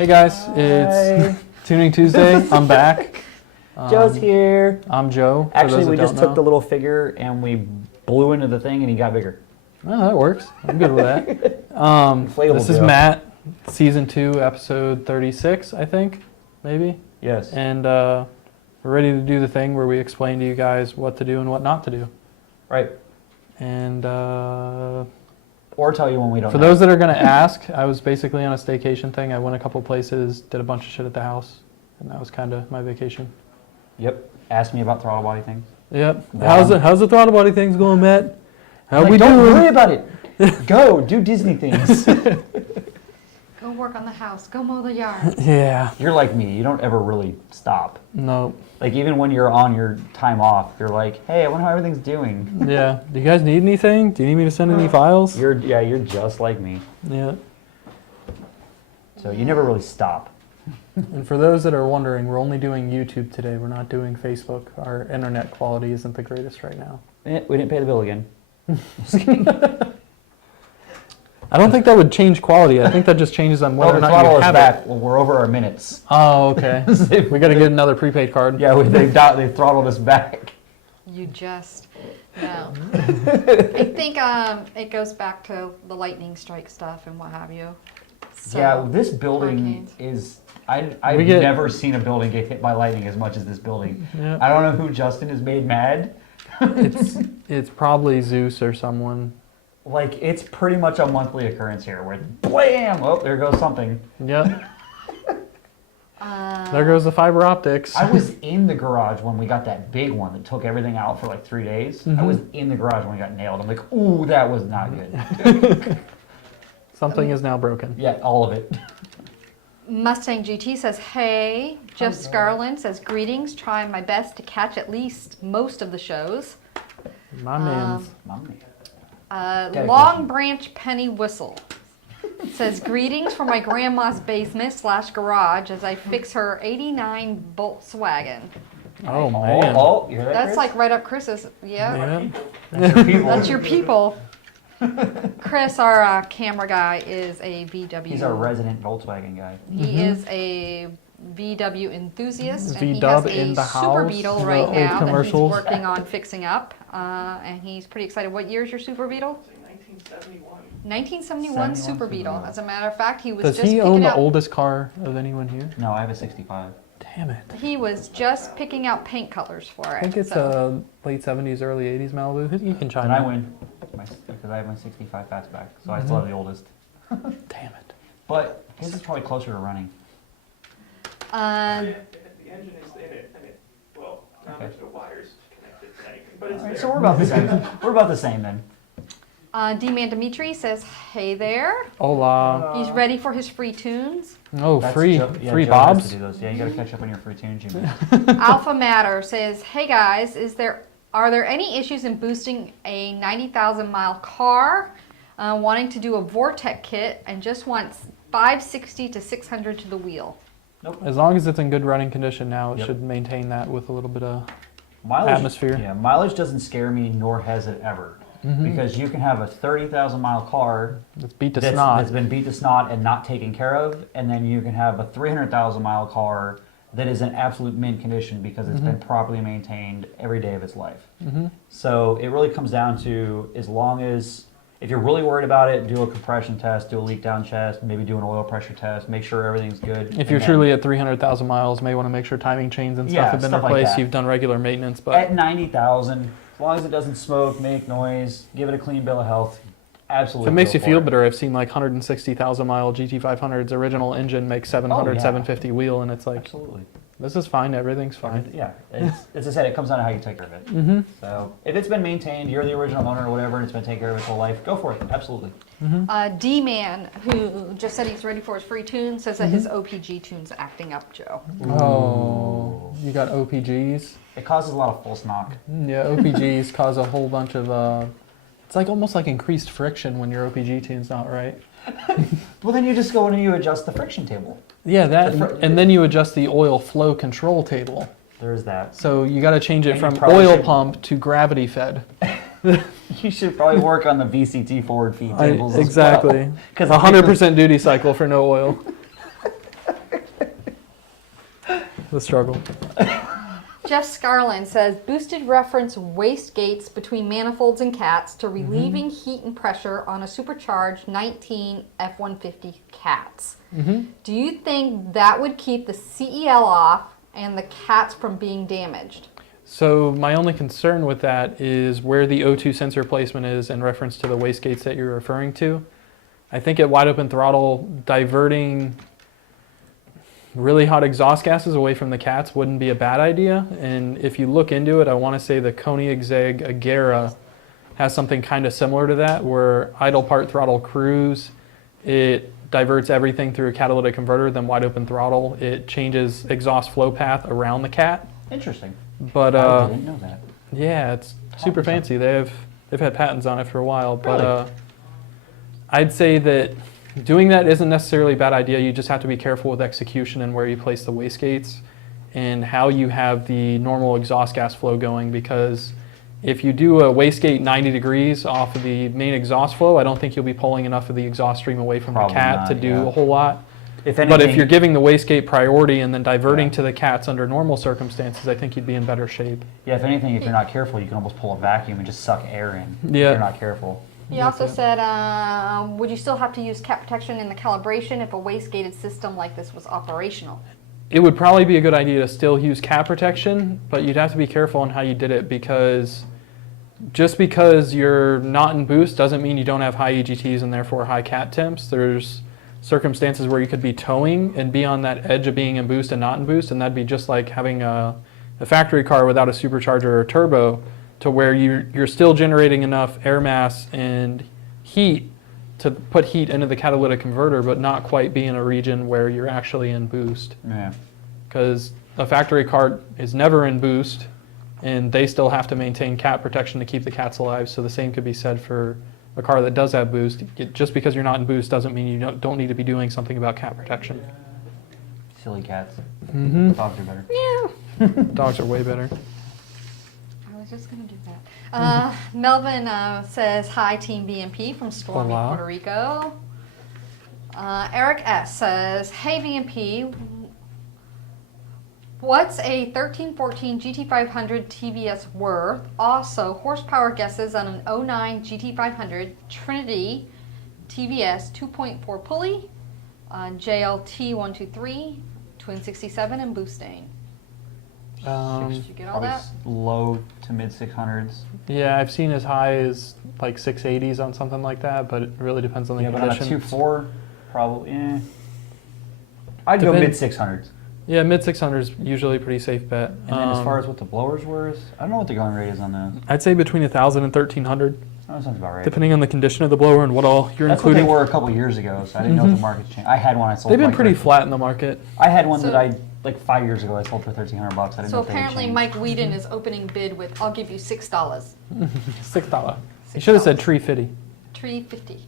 Hey guys, it's Tuning Tuesday. I'm back. Joe's here. I'm Joe. Actually, we just took the little figure and we blew into the thing and he got bigger. Oh, that works. I'm good with that. This is Joe. Matt, Season 2, Episode 36, I think, maybe. Yes. And we're ready to do the thing where we explain to you guys what to do and what not to do. Right. And or tell you when we don't for know. those that are going to ask, I was basically on a staycation thing. I went a couple places, did a bunch of shit at the house, and that was kind of my vacation. Yep. Ask me about throttle body things. Yep. How's the throttle body things going, Matt? How we don't doing? worry about it. Go do Disney things. Go work on the house. Go mow the yard. Yeah. You're like me. You don't ever really stop. No. Like even when you're on your time off, you're like, hey, I wonder how everything's doing. Yeah. Do you guys need anything? Do you need me to send any files? You're just like me. Yeah. So you never really stop. And for those that are wondering, we're only doing YouTube today. We're not doing Facebook. Our internet quality isn't the greatest right now. We didn't pay the bill again. I don't think that would change quality. I think that just changes on whether Well, or the not throttle you is have back it. when we're over our minutes. Oh, okay. We got to get another prepaid card. Yeah, they throttled us back. You just no. I think it goes back to the lightning strike stuff and what have you. So, Yeah, this building hurricanes. is... I've never seen a building get hit by lightning as much as this building. Yeah. I don't know who Justin has made mad. It's probably Zeus or someone. Like, it's pretty much a monthly occurrence here where blam! Oh, there goes something. Yep. There goes the fiber optics. I was in the garage when we got that big one that took everything out for like 3 days. I was in the garage when we got nailed. I'm like, ooh, that was not good. Something is now broken. Yeah, all of it. Mustang GT says, hey. Jeff Scarlin says, greetings. Trying my best to catch at least most of the shows. My man's. Mommy. Long Branch Penny Whistle says, greetings from my grandma's basement / garage as I fix her 89 Volkswagen. Oh, man. Oh, you hear that, That's Chris? like right up Chris's. Yeah. Yeah. That's your people. That's your people. Chris, our camera guy, is a VW. He's our resident Volkswagen guy. He is a VW enthusiast, and he V-dub has in a the Super house, Beetle the right old now that he's commercials. working on fixing up, and he's pretty excited. What year is your Super Beetle? 1971 Super Beetle. As a matter of fact, he was Does just he picking own the out. oldest car of anyone here? No, I have a 65. Damn it. He was just picking out paint colors for it. I think it's so. a late 70s, early 80s Malibu. You can chime And I in. win because I have my 65 fastback, so I still have the oldest. Damn it. But his is probably closer to running. The engine is in it, and there's no wires connected to anything, but it's All right, there. so we're about the same. We're about the same then. D-Man Dimitri says, hey there. Hola. He's ready for his free tunes. Oh, That's free Joe- yeah, free Joe has bobs? to do those. Yeah, you gotta catch up on your free tunes, Jimmy. Alpha Matter says, hey guys, are there any issues in boosting a 90,000 mile car, wanting to do a Vortec kit and just wants 560 to 600 to the wheel? Nope. As long as it's in good running condition now, it Yep. should maintain that with a little bit of Mileage, atmosphere. Yeah, mileage doesn't scare me, nor has it ever. Because you can have a 30,000 mile car It's beat to that's snot. been beat to snot and not taken care of, and then you can have a 300,000 mile car that is in absolute mint condition because it's been properly maintained every day of its life. So it really comes down to, as long as, if you're really worried about it, do a compression test, do a leak down chest, maybe do an oil pressure test, make sure everything's good. If you're truly at 300,000 miles, may want to make sure timing chains and stuff Yeah, have been stuff like replaced. that. You've done regular maintenance, but At 90,000, as long as it doesn't smoke, make noise, give it a clean bill of health, absolutely. if it makes go you for feel it. better, I've seen like 160,000 mile GT500's original engine make 700, Oh, yeah. 750 wheel, and it's like, Absolutely. this is fine, everything's fine. Yeah, as I said, it comes down to how you take care of it. So if it's been maintained, you're the original owner or whatever, and it's been taken care of its whole life, go for it. Absolutely. D-Man, who just said he's ready for his free tune, says that his OPG tune's acting up, Joe. Oh, you got OPGs? It causes a lot of false knock. Yeah, OPGs cause a whole bunch of, it's like almost like increased friction when your OPG tune's not right. Well, then you just go in and you adjust the friction table. Yeah, that, The fr- and then you adjust the oil flow control table. There's that. So you got to change it And you from probably oil should- pump to gravity fed. You should probably work on the VCT forward feed tables Exactly. Because 100% duty cycle for no oil. the struggle. Jeff Scarlin says boosted reference waste gates between manifolds and cats to relieving heat and pressure on a supercharged 19 F-150 cats. Do you think that would keep the CEL off and the cats from being damaged? So my only concern with that is where the O2 sensor placement is in reference to the waste gates that you're referring to. I think at wide open throttle, diverting really hot exhaust gases away from the cats wouldn't be a bad idea. And if you look into it, I want to say the Koenigsegg Agera has something kind of similar to that, where idle part throttle cruise, it diverts everything through a catalytic converter, then wide open throttle, it changes exhaust flow path around the cat. Interesting. But I didn't know that. yeah, it's super fancy. They've had patents on it for a while. But Really? I'd say that doing that isn't necessarily a bad idea. You just have to be careful with execution and where you place the waste gates and how you have the normal exhaust gas flow going, because if you do a waste gate 90 degrees off of the main exhaust flow, I don't think you'll be pulling enough of the exhaust stream away from Probably the cat not, to do yeah. a whole lot. If anything, But if you're giving the waste gate priority and then diverting Yeah. to the cats under normal circumstances, I think you'd be in better shape. yeah, if anything, if you're not careful, you can almost pull a vacuum and just suck air in. Yeah. If you're not careful. He also said, would you still have to use cat protection in the calibration if a waste gated system like this was operational? It would probably be a good idea to still use cat protection, but you'd have to be careful on how you did it, because just because you're not in boost doesn't mean you don't have high EGTs and therefore high cat temps. There's circumstances where you could be towing and be on that edge of being in boost and not in boost, and that'd be just like having a factory car without a supercharger or turbo, to where you're still generating enough air mass and heat to put heat into the catalytic converter, but not quite be in a region where you're actually in boost. Yeah. Because a factory car is never in boost, and they still have to maintain cat protection to keep the cats alive. So the same could be said for a car that does have boost. Just because you're not in boost doesn't mean you don't need to be doing something about cat protection. Silly cats. Mm-hmm. Dogs are better. Yeah. Dogs are way better. I was just going to do that. Melvin says, hi, Team BMP from Stormy, Hola. Puerto Rico. Eric S. says, hey, BMP, what's a 1314 GT500 TVS worth? Also, horsepower guesses on an 09 GT500 Trinity TVS 2.4 pulley, JLT 123, twin 67, and boosting. Did you get all Probably that? low to mid 600s. Yeah, I've seen as high as like 680s on something like that, but it really depends on the Yeah, but on a condition. 2.4, probably. I'd go Depend- mid 600s. Yeah, mid 600s usually a pretty safe bet. And then as far as what the blowers were, I don't know what the going rate is on those. I'd say between 1,000 and 1,300, Oh, that sounds about right. depending on the condition of the blower and what all you're That's including. what they were a couple years ago, so I didn't know if the market's changed. I had one I sold. They've been like pretty 13. flat in the market. I had one So- that I like 5 years ago. I sold for $1,300. I didn't So know if they had apparently changed. Mike Whedon is opening bid with, I'll give you $6. $6. You should have said tree fitty. Tree 50.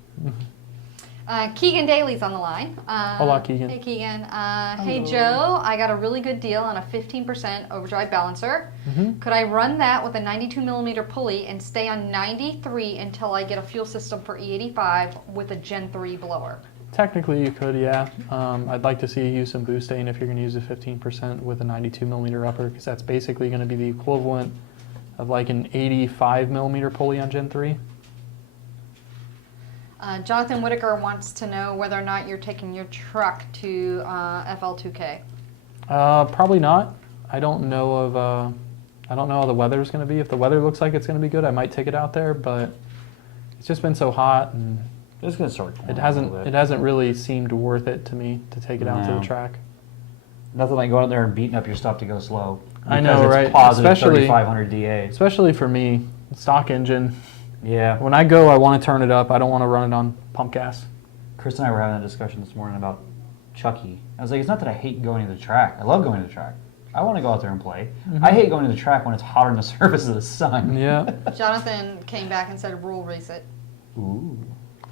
Keegan Daly's on the line. Hola, Keegan. Hey, Keegan. Hey, Joe. I got a really good deal on a 15% overdrive balancer. Could I run that with a 92 millimeter pulley and stay on 93 until I get a fuel system for E85 with a Gen 3 blower? Technically, you could, yeah. I'd like to see you use some boosting if you're going to use a 15% with a 92 millimeter upper, because that's basically going to be the equivalent of like an 85 millimeter pulley on Gen 3. Jonathan Whitaker wants to know whether or not you're taking your truck to FL2K. Probably not. I don't know how the weather's going to be. If the weather looks like it's going to be good, I might take it out there, but it's just been so hot, and It's gonna start. it hasn't really seemed worth it to me to take it out to No. the track. Nothing like going out there and beating up your stuff to go slow. I know, Because right? it's positive Especially- 3,500 DA. Especially for me, stock engine. Yeah. When I go, I want to turn it up. I don't want to run it on pump gas. Chris and I were having a discussion this morning about Chucky. I was like, it's not that I hate going to the track. I love going to the track. I want to go out there and play. I hate going to the track when it's hot on the surface of the sun. Yeah, Jonathan came back and said rule race it. Ooh.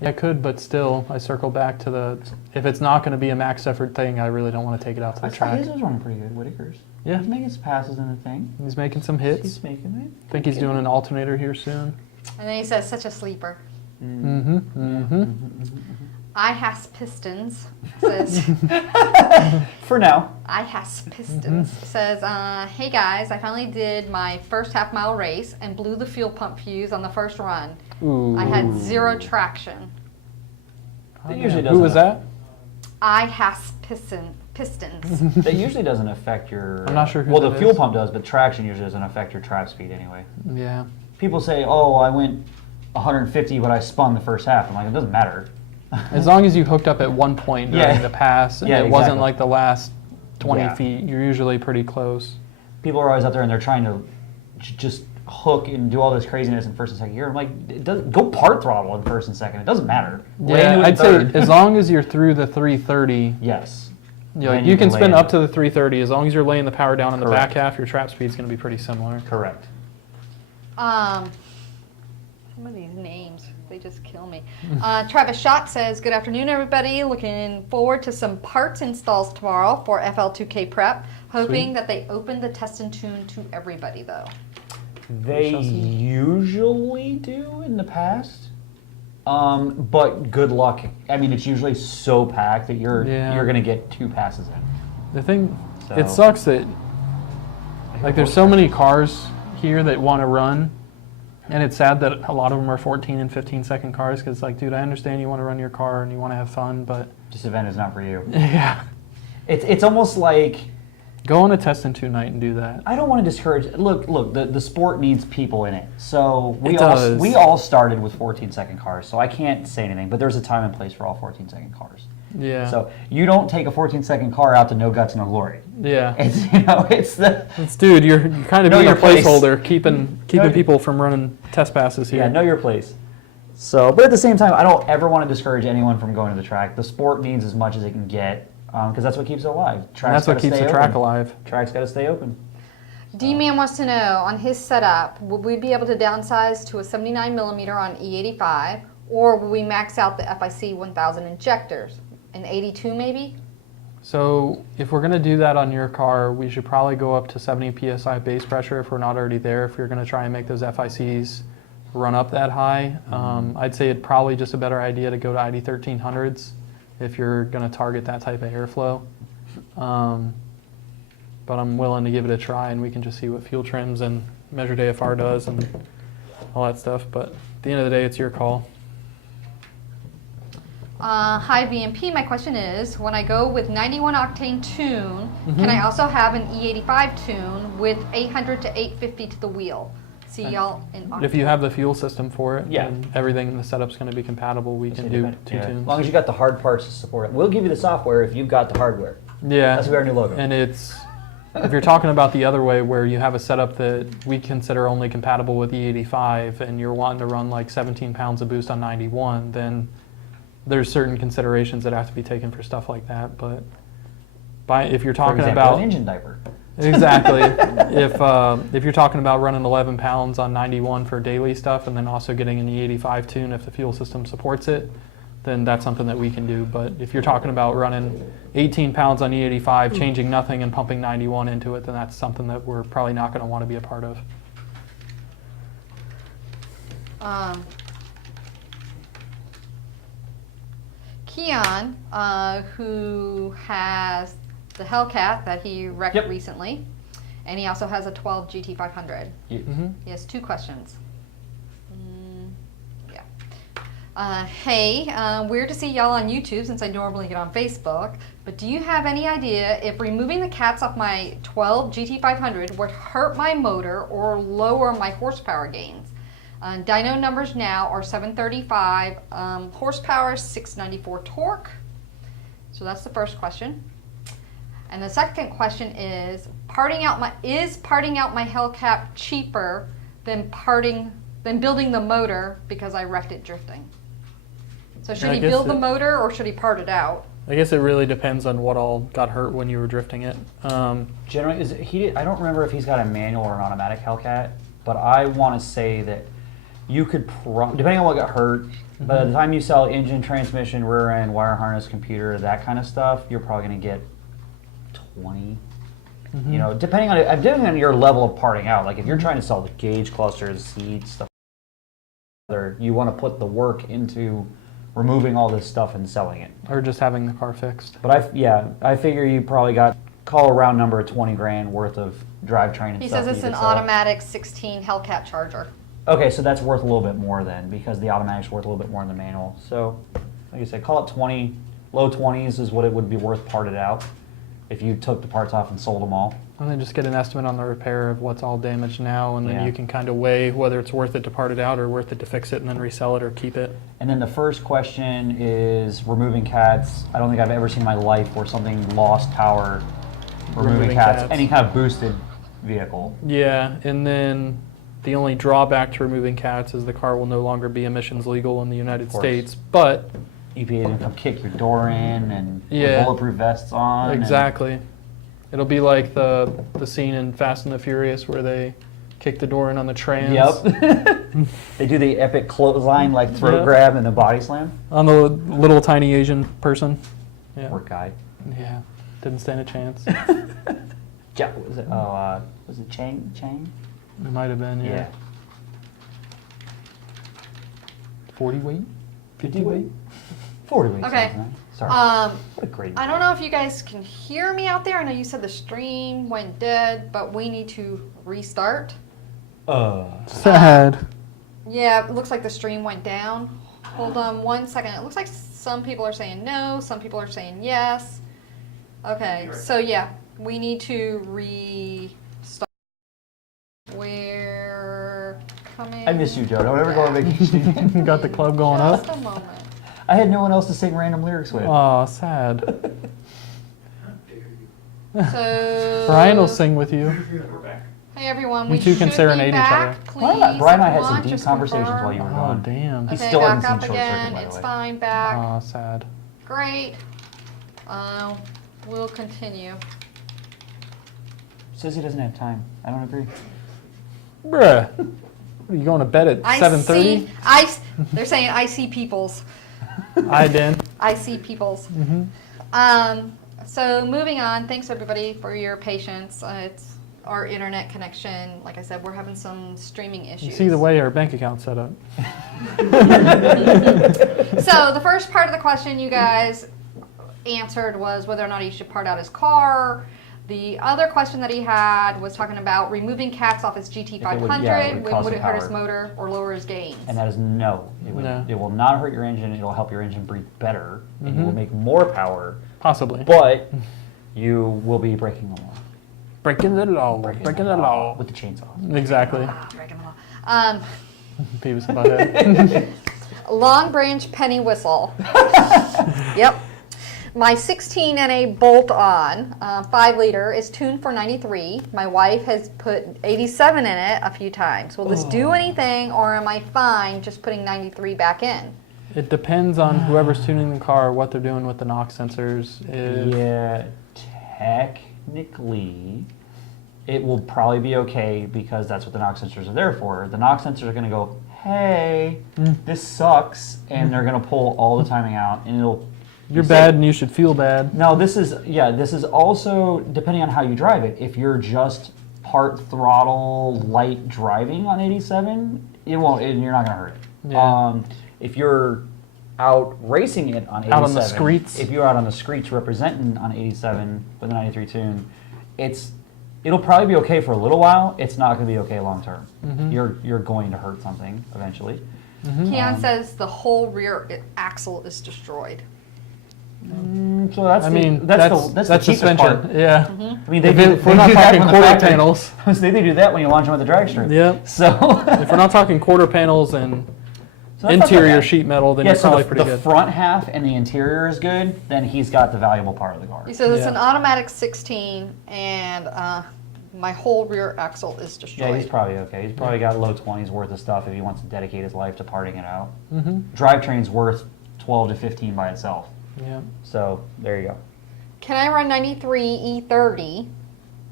I could, but still, I circle back to if it's not going to be a max effort thing, I really don't want to take it out to the I thought track. his was running pretty good, Whitaker's. Yeah. He's making some passes in the thing. He's making some hits. He's making it. I think he's doing an alternator here soon. And then he says such a sleeper. Mm-hmm. Mm-hmm. I has pistons says. For now. I has pistons says, hey guys, I finally did my first half-mile race and blew the fuel pump fuse on the first run. Ooh. I had 0 traction. It usually Who was doesn't. that? I has pistons. That usually doesn't affect your. I'm not sure who Well, the that fuel is. pump does, but traction usually doesn't affect your trap speed anyway. Yeah. People say, "Oh, I went 150, but I spun the first half." I'm like, it doesn't matter. As long as you hooked up at one point during Yeah. the pass, and Yeah, it wasn't exactly. like the last 20 Yeah. feet, you're usually pretty close. People are always out there and they're trying to just hook and do all this craziness in first and second gear. I'm like, go part throttle in first and second. It doesn't matter. Lay into Yeah, it in I'd say third. as long as you're through the 330, Yes. you Then can lay spin it. up to the 330. As long as you're laying the power down in the Correct. back half, your trap speed's going to be pretty similar. Correct. Some of these names, they just kill me. Travis Schott says, good afternoon, everybody. Looking forward to some parts installs tomorrow for FL2K prep. Hoping Sweet. that they open the test and tune to everybody, though. They shall see. usually do in the past. But good luck. I mean, it's usually so packed that you're going to get 2 passes in. The thing, So- it sucks that like there's so many cars here that want to run, and it's sad that a lot of them are 14 and 15 second cars because like, dude, I understand you want to run your car and you want to have fun, but This event is not for you. yeah, It's almost like, go on a test and tune night and do that. I don't want to discourage. Look, the sport needs people in it. So It does. we all started with 14-second cars. So I can't say anything. But there's a time and place for all 14-second cars. Yeah. So you don't take a 14-second car out to no guts, no glory. Yeah. It's the It's, dude, you're kind of Know being a your place. placeholder, keeping Know- people from running test passes here. yeah, know your place. So, but at the same time, I don't ever want to discourage anyone from going to the track. The sport needs as much as it can get because that's what keeps it alive. And that's what keeps the track alive. Track's got to stay open. D-Man wants to know, on his setup, would we be able to downsize to a 79 millimeter on E85, or will we max out the FIC 1000 injectors? An 82 maybe? So if we're going to do that on your car, we should probably go up to 70 psi base pressure if we're not already there. If you're going to try and make those FICs run up that high, I'd say it'd probably just a better idea to go to ID 1300s if you're going to target that type of airflow. But I'm willing to give it a try, and we can just see what fuel trims and measured AFR does and all that stuff. But at the end of the day, it's your call. Hi VMP, my question is, when I go with 91 octane tune, can I also have an E85 tune with 800 to 850 to the wheel? See y'all in October. If you have the fuel system for it, Yeah. and everything in the setup's going to be compatible, we can do two Yeah. tunes. As long as you got the hard parts to support it. We'll give you the software if you've got the hardware. Yeah, That's our new logo. and it's if you're talking about the other way where you have a setup that we consider only compatible with E85 and you're wanting to run like 17 pounds of boost on 91, then there's certain considerations that have to be taken for stuff like that. But if you're For talking example, about an engine diaper. exactly, if you're talking about running 11 pounds on 91 for daily stuff and then also getting an E85 tune if the fuel system supports it, then that's something that we can do. But if you're talking about running 18 pounds on E85, changing nothing and pumping 91 into it, then that's something that we're probably not going to want to be a part of. Keon, who has the Hellcat that he wrecked Yep. recently, and he also has a 12 GT500. Mm-hmm. He has 2 questions. Hey, weird to see y'all on YouTube since I normally get on Facebook, but do you have any idea if removing the cats off my 12 GT500 would hurt my motor or lower my horsepower gains? Dyno numbers now are 735 horsepower, 694 torque. So that's the first question. And the second question is, parting out my Hellcat cheaper than building the motor because I wrecked it drifting? So should I he guess build the motor or should he part it out? I guess it really depends on what all got hurt when you were drifting it. Generally, I don't remember if he's got a manual or an automatic Hellcat, but I want to say that you could, depending on what got hurt, by the time you sell engine, transmission, rear end, wire harness, computer, that kind of stuff, you're probably going to get 20. You know, depending on your level of parting out. Like if you're trying to sell the gauge clusters, seats, stuff, you want to put the work into removing all this stuff and selling it. Or just having the car fixed. But I figure you probably got, call a round number of 20 grand worth of drivetrain and He stuff. says it's that an you could sell. automatic 16 Hellcat Charger. Okay, so that's worth a little bit more then, because the automatic's worth a little bit more than the manual. So, like I said, call it 20, low 20s is what it would be worth parted out if you took the parts off and sold them all. And then just get an estimate on the repair of what's all damaged now, and then Yeah. you can kind of weigh whether it's worth it to part it out or worth it to fix it and then resell it or keep it. And then the first question is removing cats. I don't think I've ever seen in my life where something lost power removing cats. Any kind of boosted vehicle. Yeah, and then the only drawback to removing cats is the car will no longer be emissions legal in the United Of course. States, but EPA didn't come kick your door in and with Yeah. bulletproof vests on. and- exactly. It'll be like the scene in Fast and the Furious where they kick the door in on the trans. Yep. They do the epic clothesline, like throat Yep. grab and the body slam. On the little tiny Asian person. Yeah. Poor guy. Yeah. Didn't stand a chance. What was it? Oh, was it Chang? It might have been, yeah. 40 weight? 50 weight? 40 weeks. Okay. Sorry. What a great I don't know if you guys can hear me out there. I know you said the stream went dead, but we need to restart. Sad. Yeah, it looks like the stream went down. Hold on 1 second. It looks like some people are saying no, some people are saying yes. Okay, so yeah, we need to restart. We're coming. I miss you, Joe. Don't ever go on vacation. Got the club going up. Just a moment. I had no one else to sing random lyrics with. Aw, sad. How dare you. So Brian will sing with you. We're back. Hey everyone, You we two should can serenade be each back. other. Please, Brian and I had everyone, some deep just conversations confirm. while you were Oh, gone. damn. He Okay, still back hasn't up seen Short Circuit, again. by the It's way. fine. Back. Aw, sad. Great. We'll continue. Says he doesn't have time. I don't agree. Bruh. What, are you going to bed at 7:30? They're saying I see peoples. I did. I see peoples. Mm-hmm. So moving on. Thanks everybody for your patience. It's our internet connection. Like I said, we're having some streaming issues. You see the way our bank account's set up. So the first part of the question you guys answered was whether or not he should part out his car. The other question that he had was talking about removing cats off his GT500. Would it hurt his power. motor or lower his gains? And that is no. No. It will not hurt your engine. It'll help your engine breathe better. And you will Mhm. make more power. Possibly. But you will be breaking the law. Breaking the law. Breaking the law. With the chainsaw. Exactly. Breaking the law. Beavis and Butthead. Long branch penny whistle. Yep. My 16 NA bolt-on 5-liter is tuned for 93. My wife has put 87 in it a few times. Will this do anything, or am I fine just putting 93 back in? It depends on whoever's tuning the car, what they're doing with the NOx sensors. Yeah, technically, it will probably be okay because that's what the NOx sensors are there for. The NOx sensors are going to go, hey, this sucks, and they're going to pull all the timing out, and it'll. You're bad and you should feel bad. No, this is also depending on how you drive it. If you're just part throttle light driving on 87, it won't, and you're not going to hurt it. Yeah. If you're out racing it on 87, Out on the streets. if you're out on the streets representing on 87 with a 93 tune, it'll probably be okay for a little while. It's not going to be okay long term. Mhm. You're going to hurt something eventually. Keon says the whole rear axle is destroyed. So that's the cheapest suspension. part. Yeah. I mean, If we're not talking quarter panels. they do that when you launch them at the drag strip. Yep. So, If we're not talking quarter panels and so that's not that interior bad. sheet metal, then Yeah, you're so probably the pretty good. front half and the interior is good, then he's got the valuable part of the car. He says it's Yeah. an automatic 16, and my whole rear axle is destroyed. Yeah, he's probably okay. He's probably got low 20s worth of stuff if he wants to dedicate his life to parting it out. Mm-hmm. Drivetrain's worth 12 to 15 by itself. Yeah. So there you go. Can I run 93 E30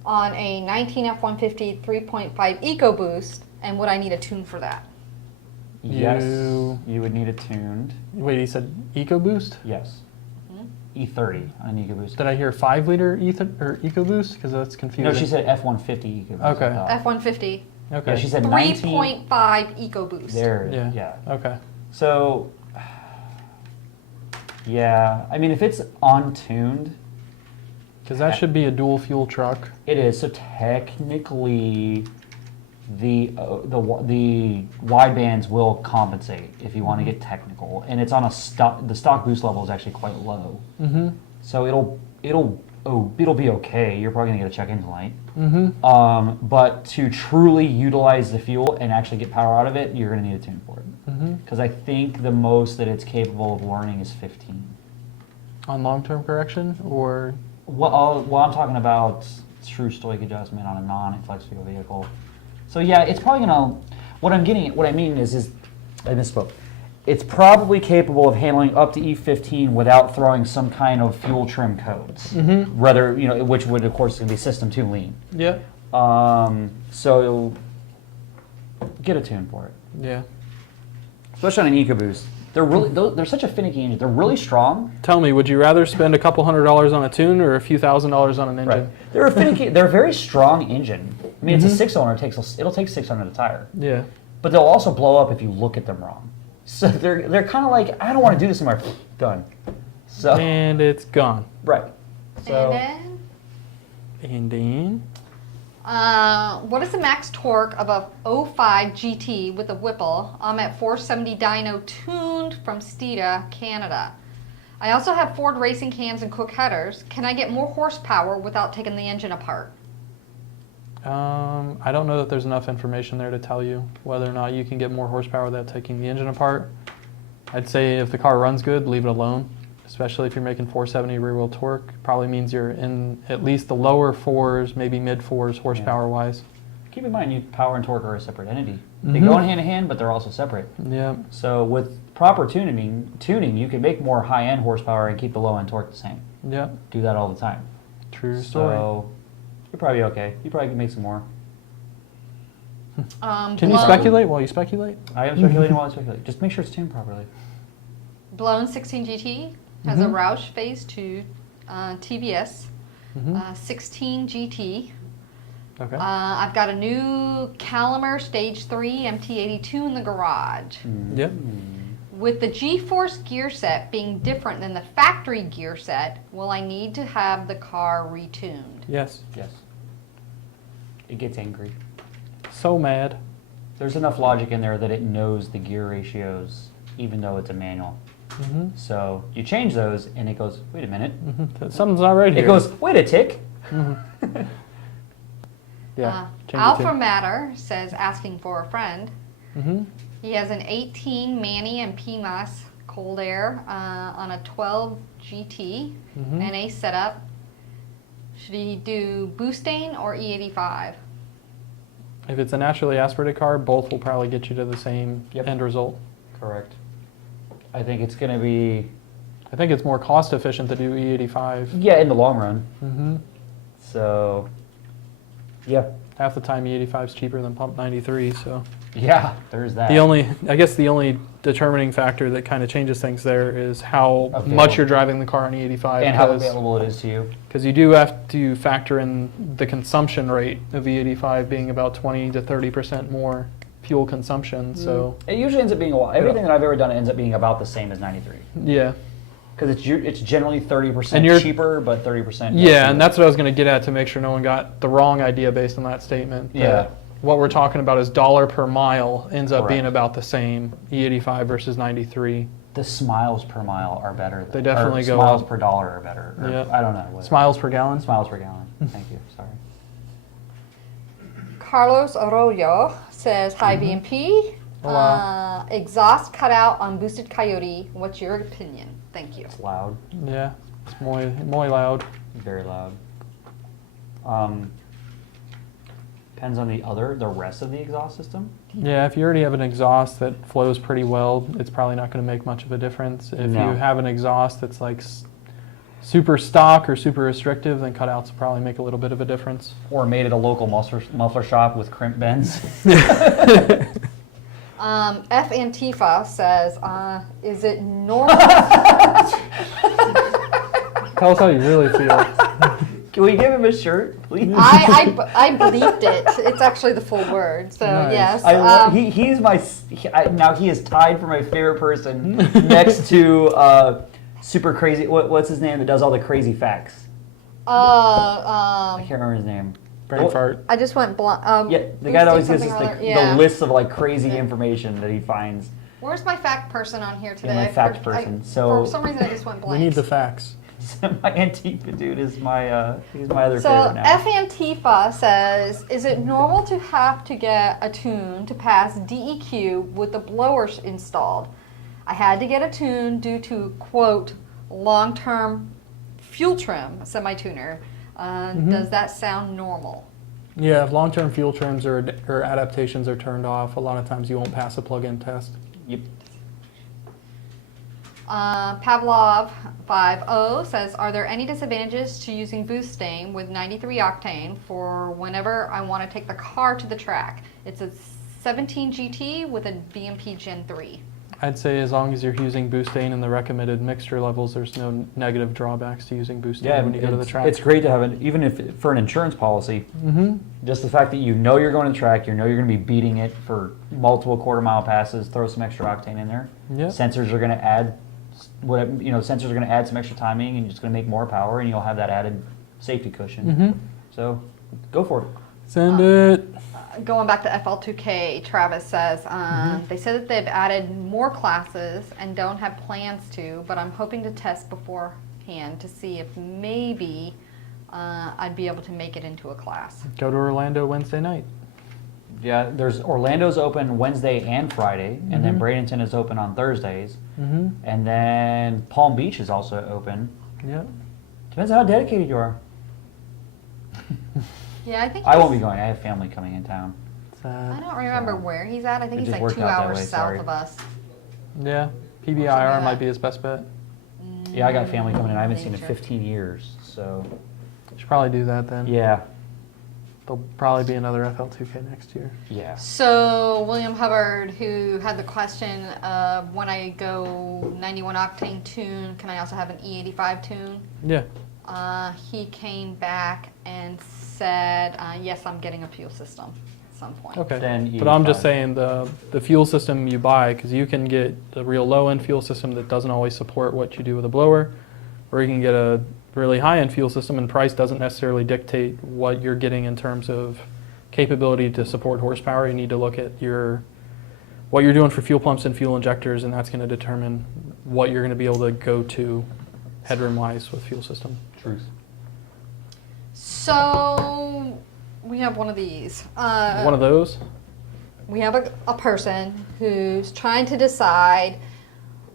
on a 19 F-150 3.5 EcoBoost, and would I need a tune for that? Yes, You- you would need it tuned. Wait, he said EcoBoost? Yes. E30 on an EcoBoost. Did I hear 5-liter EcoBoost? Because that's confusing. No, she said F-150 EcoBoost. I Okay. thought. F-150 Okay. Yeah, she said 19. 3.5 EcoBoost. There, Yeah. yeah. Okay. So Yeah, I mean, if it's untuned, Because that should be a dual fuel truck. it is. So technically, the wide bands will compensate if you want to get technical, and it's on a stock. The stock boost level is actually quite low, Mm-hmm. so it'll be okay. You're probably gonna get a check engine light. Mm-hmm. But to truly utilize the fuel and actually get power out of it, you're gonna need a tune for it. Mm-hmm. Because I think the most that it's capable of learning is 15. On long-term correction, or Well, I'm talking about true stoic adjustment on a non-flex fuel vehicle. So yeah, it's probably gonna. What I mean is I misspoke. It's probably capable of handling up to E15 without throwing some kind of fuel trim codes. Mm-hmm. Rather, which would of course be system tune lean. yeah, So get a tune for it, yeah. especially on an EcoBoost. They're such a finicky engine. They're really strong. Tell me, would you rather spend a couple $100s on a tune or a few $1,000s on an engine? They're a finicky. They're a very strong engine. I mean, it's a 6-cylinder. It'll take 600 to tire. Yeah. But they'll also blow up if you look at them wrong. So they're kind of like, I don't want to do this anymore. Done. So And it's gone. right. So And then, And then what is the max torque of a '05 GT with a Whipple? I'm at 470 dyno tuned from Steeda, Canada. I also have Ford racing cams and Cook headers. Can I get more horsepower without taking the engine apart? I don't know that there's enough information there to tell you whether or not you can get more horsepower without taking the engine apart. I'd say if the car runs good, leave it alone, especially if you're making 470 rear wheel torque. Probably means you're in at least the lower fours, maybe mid fours horsepower wise. keep in mind, power and torque are a separate entity. They Mhm. go hand in hand, but they're also separate. Yeah. So with proper tuning, you can make more high-end horsepower and keep the low-end torque the same. Yeah. Do that all the time. True story. So you're probably okay. You probably can make some more. Can you Blown- speculate while you speculate? I am speculating while I speculate. Just make sure it's tuned properly. Blown 16 GT has a Mhm. Roush Phase 2 TVS, Mhm. 16 GT. Okay. I've got a new Calimer Stage 3 MT82 in the garage. Yep. With the G-Force gear set being different than the factory gear set, will I need to have the car retuned? Yes. Yes. It gets angry. So mad. There's enough logic in there that it knows the gear ratios, even though it's a manual. Mm-hmm. So you change those, and it goes, wait a minute. Mm-hmm. Something's not right here. It goes, wait a tick. Yeah. change it Alpha to- Matter says asking for a friend. Mhm. He has an 18 Manny and PMAS cold air on a 12 GT Mhm. NA setup. Should he do Boostain or E85? If it's a naturally aspirated car, both will probably get you to the same Yep. end result. Correct. I think it's going to be, I think it's more cost efficient to do E85. yeah, in the long run. Mm-hmm. So, yeah. Half the time E85 is cheaper than pump 93, so. Yeah, there's that. I guess the only determining factor that kind of changes things there is how Available. much you're driving the car on E85. And how available it is to you. Because you do have to factor in the consumption rate of E85 being about 20 to 30% more fuel consumption, so. It usually ends up being everything that I've ever done ends up being about the same as 93. Yeah. Because it's generally 30% And you're- cheaper, but 30% more Yeah, fuel. and that's what I was going to get at to make sure no one got the wrong idea based on that statement. that Yeah. What we're talking about is dollar per mile ends up being Correct. about the same, E85 versus 93. The smiles per mile are better. They definitely go Smiles up. per dollar are better. Or, Yeah. I don't know. What, Smiles per gallon? Smiles per gallon. Thank you. Sorry. Carlos Arroyo says, hi Mm-hmm. BMP. Hola. Exhaust cutout on boosted Coyote. What's your opinion? Thank you. It's loud. Yeah, it's muy loud. Very loud. Depends on the rest of the exhaust system. Yeah, if you already have an exhaust that flows pretty well, it's probably not going to make much of a difference. If No. you have an exhaust that's like super stock or super restrictive, then cutouts will probably make a little bit of a difference. Or made at a local muffler shop with crimp bends. F Antifa says, is it normal? Tell us how you really feel. Can we give him a shirt, please? I bleeped it. It's actually the full word. So Nice. yes. Now he is tied for my favorite person next to super crazy. What's his name that does all the crazy facts? I can't remember his name. Brain fart. I just went blind. Yeah, the guy that always gives boosting us something or the other. Yeah. list of like crazy information that he finds. Where's my fact person on here today? Yeah, my fact person. So for some reason I just went We blank. need the facts. my Antifa dude is my he's my other So favorite now. F Antifa says, is it normal to have to get a tune to pass DEQ with the blowers installed? I had to get a tune due to, quote, long-term fuel trim, semi-tuner. Does that sound normal? Yeah, if long-term fuel trims or adaptations are turned off, a lot of times you won't pass a plug-in test. Yep. Pavlov 50 says, are there any disadvantages to using boosting with 93 octane for whenever I want to take the car to the track? It's a 17 GT with a VMP Gen 3. I'd say as long as you're using butane in the recommended mixture levels, there's no negative drawbacks to using butane Yeah, when you go to the track. it's great to have even if for an insurance policy, just the fact that you know you're going to the track, you know you're going to be beating it for multiple quarter-mile passes. Throw some extra octane in there. Yep. Sensors are going to add sensors are going to add some extra timing, and it's going to make more power, and you'll have that added safety cushion. So, go for it. Send it. Going back to FL2K, Travis says, they said that they've added more classes and don't have plans to, but I'm hoping to test beforehand to see if maybe I'd be able to make it into a class. Go to Orlando Wednesday night. Yeah, there's Orlando's open Wednesday and Friday, and then Bradenton is open on Thursdays, and then Palm Beach is also open. Yep. Depends how dedicated you are. Yeah, I think I won't be going. I have family coming in town. I don't remember where he's at. I think It he's just like worked 2 out that hours way, south sorry. of us. Yeah. Something PBIR like might that. be his best bet. Yeah, I got family coming in. I haven't seen in Nature. 15 years, so Should probably do that then. yeah, There'll probably be another FL2K next year. yeah. So William Hubbard, who had the question of when I go 91 octane tune, can I also have an E85 tune? Yeah. He came back and said, yes, I'm getting a fuel system at some point. Okay. Then But I'm just E85. saying the fuel system you buy, because you can get a real low-end fuel system that doesn't always support what you do with a blower, or you can get a really high-end fuel system, and price doesn't necessarily dictate what you're getting in terms of capability to support horsepower. You need to look at what you're doing for fuel pumps and fuel injectors, and that's going to determine what you're going to be able to go to headroom-wise with fuel system. Truth. So we have one of these. One of those. We have a person who's trying to decide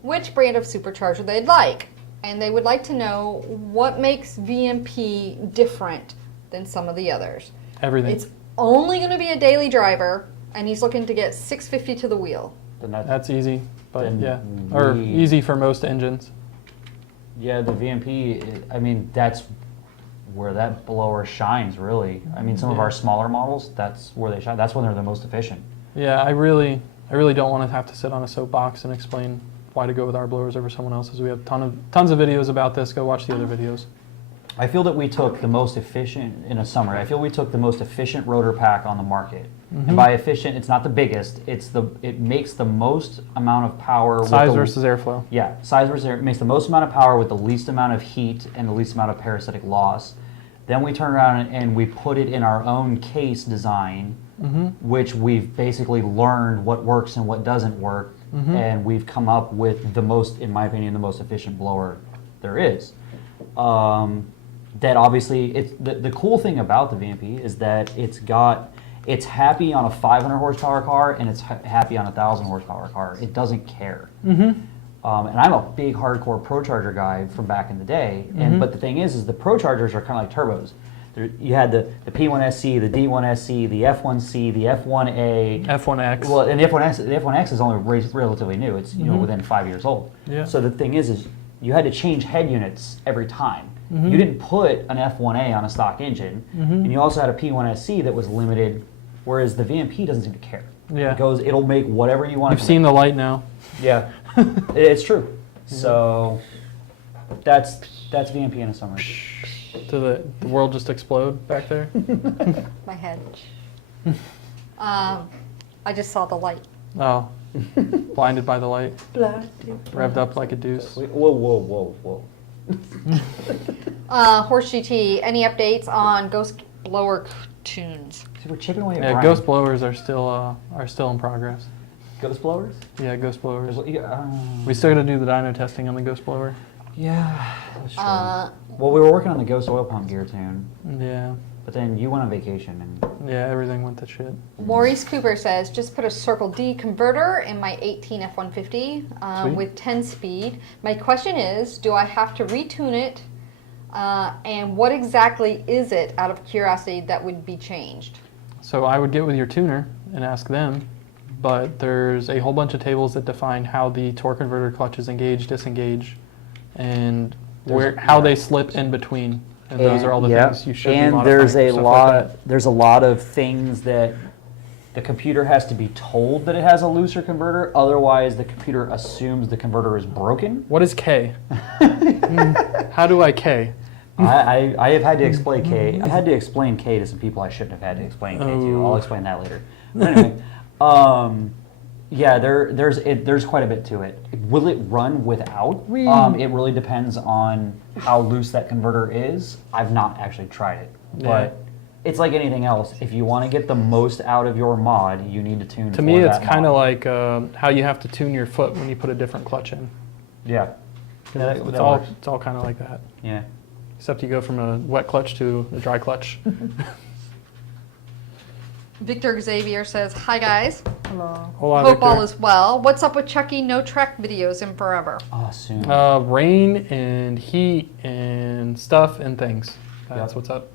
which brand of supercharger they'd like. And they would like to know what makes VMP different than some of the others. Everything. It's only going to be a daily driver, and he's looking to get 650 to the wheel. Then That's easy, but Then yeah, or we- easy for most engines. yeah, the VMP. I mean, that's where that blower shines, really. I mean, some of Yeah. our smaller models, that's where they shine. That's when they're the most efficient. Yeah, I really don't want to have to sit on a soapbox and explain why to go with our blowers over someone else's. We have tons of videos about this. Go watch the other videos. I feel that we took the most efficient, in a summary, I feel we took the most efficient rotor pack on the market. And by efficient, it's not the biggest, it makes the most amount of power. with Size the- versus airflow. Yeah, size versus air, it makes the most amount of power with the least amount of heat and the least amount of parasitic loss. Then we turn around and we put it in our own case design, which we've basically learned what works and what doesn't work. And we've come up with the most, in my opinion, the most efficient blower there is. That obviously, the cool thing about the VMP is that it's happy on a 500 horsepower car and it's happy on a 1,000 horsepower car. It doesn't care. And I'm a big hardcore ProCharger guy from back in the day. But the thing is the ProChargers are kind of like turbos. You had the P1SC, the D1SC, the F1C, the F1A. F1X. Well, and the F1X is only relatively new. It's within 5 years old. Yeah. So the thing is you had to change head units every time. You didn't put an F1A on a stock engine, and you also had a P1SC that was limited, whereas the VMP doesn't seem to care. Yeah. It'll make whatever you want. You've seen the light now. Yeah, it's true. So that's VMP in a summary. Did the world just explode back there? My head. I just saw the light. Oh, Blinded by the light. Revved up like a deuce. Whoa. Horse GT, any updates on Ghost Blower tunes? See, we're chipping away at Yeah, Brian. ghost blowers are still in progress. Ghost blowers? Yeah, ghost blowers. Yeah, We still got to do the dyno testing on the ghost blower. yeah, that's true. Uh, Well, we were working on the Ghost oil pump gear tune, Yeah, but then you went on vacation and yeah, everything went to shit. Maurice Cooper says, just put a Circle D converter in my 18 F-150 Sweet. with 10 speed. My question is, do I have to retune it? And what exactly is it, out of curiosity, that would be changed? So I would get with your tuner and ask them, but there's a whole bunch of tables that define how the torque converter clutches engage, disengage, and how they slip in between. And those are all the things you should be modifying. And there's a for stuff like that. there's a lot of things that the computer has to be told that it has a looser converter. Otherwise, the computer assumes the converter is broken. What is K? How do I K? I have had to explain K. I had to explain K to some people I shouldn't have had to explain K to. I'll explain that later. But anyway, yeah, there's quite a bit to it. Will it run without? It really depends on how loose that converter is. I've not actually tried it, but it's like anything else. If you want to get the most out of your mod, you need to tune. To me, it's kind of like how you have to tune your foot when you put a different clutch in. Yeah. Yeah, It's that all works. kind of like that. Yeah. Except you go from a wet clutch to a dry clutch. Victor Xavier says, hi guys. Hola, Hope all Victor. is well. What's up with Chucky no track videos in forever? Oh, soon. Rain and heat and stuff and things. That's Yep. what's up.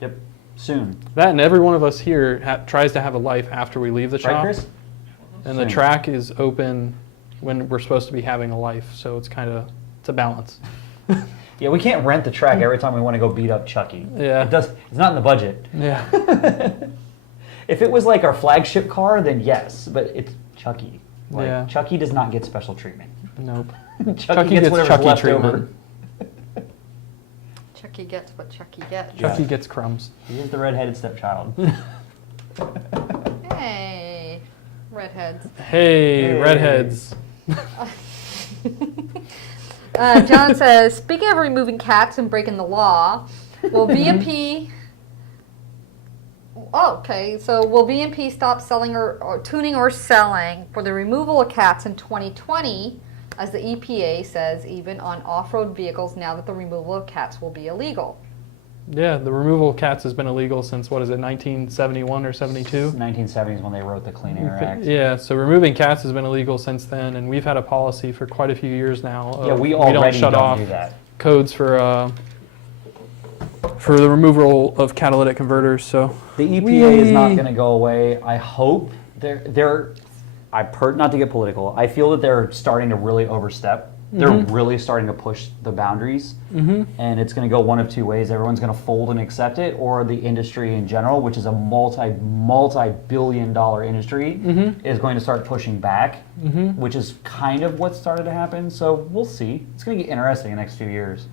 Yep. Soon. That and every one of us here tries to have a life after we leave the Right, shop. Chris? And the Soon. track is open when we're supposed to be having a life. So it's a balance. Yeah, we can't rent the track every time we want to go beat up Chucky. Yeah. It's not in the budget. Yeah. If it was like our flagship car, then yes, but it's Chucky. Like, Yeah. Chucky does not get special treatment. Nope. Chucky gets whatever's Chucky left treatment. over. Chucky gets what Chucky gets. Yeah. Chucky gets crumbs. He is the redheaded stepchild. Hey, redheads. Hey, redheads. John says, speaking of removing cats and breaking the law, will VMP... Oh, okay, so will VMP stop selling or tuning or selling for the removal of cats in 2020, as the EPA says, even on off-road vehicles, now that the removal of cats will be illegal? Yeah, the removal of cats has been illegal since, 1971 or 72? 1970s when they wrote the Clean Air Act. Yeah, so removing cats has been illegal since then, and we've had a policy for quite a few years now. Of Yeah, we don't already shut don't off do that. codes for the removal of catalytic converters. So The EPA is not going to go away. I hope not to get political. I feel that they're starting to really overstep. They're really starting to push the boundaries, and it's going to go one of two ways. Everyone's going to fold and accept it, or the industry in general, which is a multi-billion-dollar industry, is going to start pushing back, which is kind of what started to happen. So we'll see. It's going to get interesting in the next few years.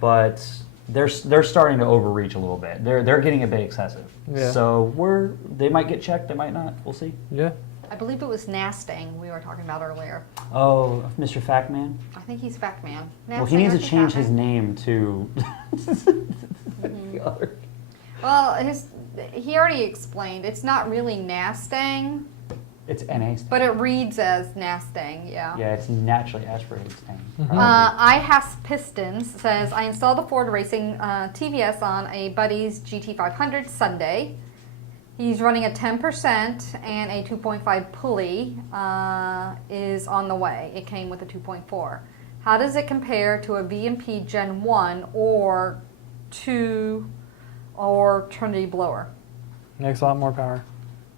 But they're starting to overreach a little bit. They're getting a bit excessive. Yeah. So they might get checked. They might not. We'll see. yeah, I believe it was Nastang we were talking about earlier. Oh, Mr. Factman. I think he's Factman. Well, he needs to change his name to the other. Well, he already explained. It's not really Nastang, It's NA. but it reads as Nastang, yeah. Yeah, it's naturally aspirated stain. iHas Pistons says, I installed the Ford Racing TVS on a buddy's GT500 Sunday. He's running a 10% and a 2.5 pulley is on the way. It came with a 2.4. How does it compare to a VMP Gen 1 or 2 or Trinity blower? makes a lot more power.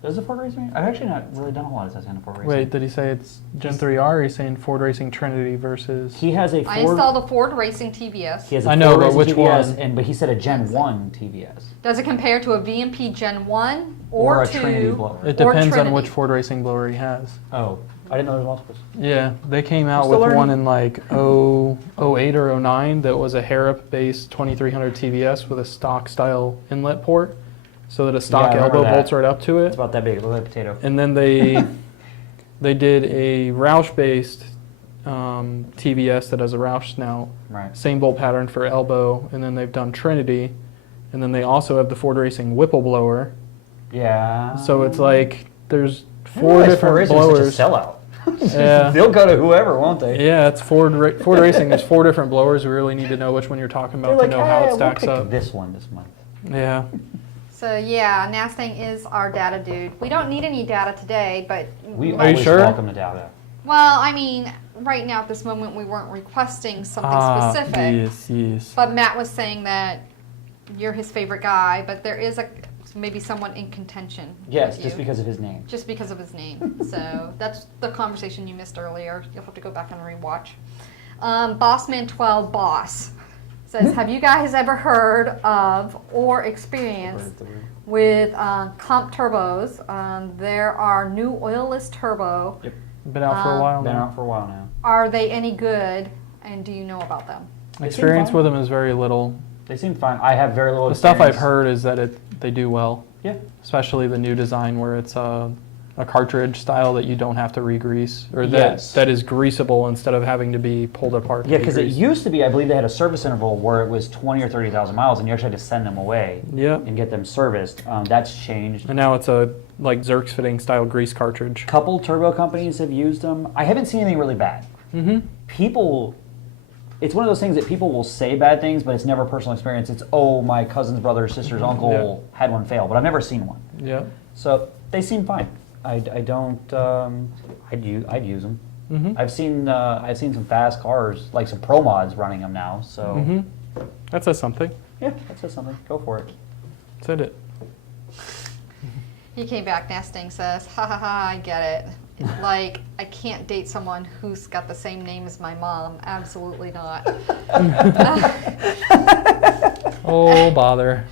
Does the Ford Racing? I've actually not really done a whole lot of testing on the Ford Racing. Wait, did he say it's Gen 3R, or he's saying Ford Racing Trinity versus... He has a Ford. I installed a Ford Racing TVS. He has a I know, Ford but Racing which TVS, one? but he said a Gen 1 TVS. Does it compare to a VMP Gen 1 Or or, a 2? Trinity blower. It or depends on Trinity? which Ford Racing blower he has. Oh, I didn't know there was multiples. Yeah, they came out Still with learning. one in like 08 or 09 that was a Harrop based 2300 TVS with a stock style inlet port. so that a stock I remember elbow that. bolts right up to It's it. about that big, look like a potato. And then they did a Roush-based TVS that has a Roush snout. Right. Same bolt pattern for elbow, and then they've done Trinity, and then they also have the Ford Racing Whipple blower. Yeah. So it's like there's I didn't four realize different Ford Racing blowers. was such a sellout. Yeah. They'll go to whoever, won't they? Yeah, it's Ford Racing. There's 4 different blowers. We really need to know which one you're talking They're about like, to know how hey, it stacks we'll pick up. this one this month. Yeah. So yeah, Nastang is our data dude. We don't need any data today, but We Are you always sure? welcome the data. well, I mean, right now at this moment we weren't requesting something specific. Yes. But Matt was saying that you're his favorite guy, but there is maybe someone in contention. Yes, with just you. because of his name. Just because of his name. So that's the conversation you missed earlier. You'll have to go back and rewatch. Bossman12 Boss says, have you guys ever heard of or experienced with comp turbos? There are new oilless turbo. Been out for a while Been now. out for a while now. Are they any good? And do you know about them? They seem Experience fine. with them is very little. They seem fine. I have very little The stuff I've experience. heard is that they do well, Yeah. especially the new design where it's a cartridge style that you don't have to re-grease, or Yes. that is greasable instead of having to be pulled apart. to Yeah, be because it greased. used to be, I believe they had a service interval where it was 20 or 30,000 miles, and you actually had to send them away Yep. and get them serviced. That's changed. And now it's a like Zerx fitting style grease cartridge. Couple turbo companies have used them. I haven't seen anything really bad. Mm-hmm. People, it's one of those things that people will say bad things, but it's never personal experience. It's, oh, my cousin's brother, sister's uncle had one fail, but I've never seen one. Yeah. So they seem fine. I don't. I'd use them. Mm-hmm. I've seen some fast cars, like some Pro Mods running them now. So Mm-hmm. That says something. yeah, that says something. Go for it. Said it. He came back, Nastang says, ha ha ha, I get it. It's like, I can't date someone who's got the same name as my mom. Absolutely not. Oh, bother.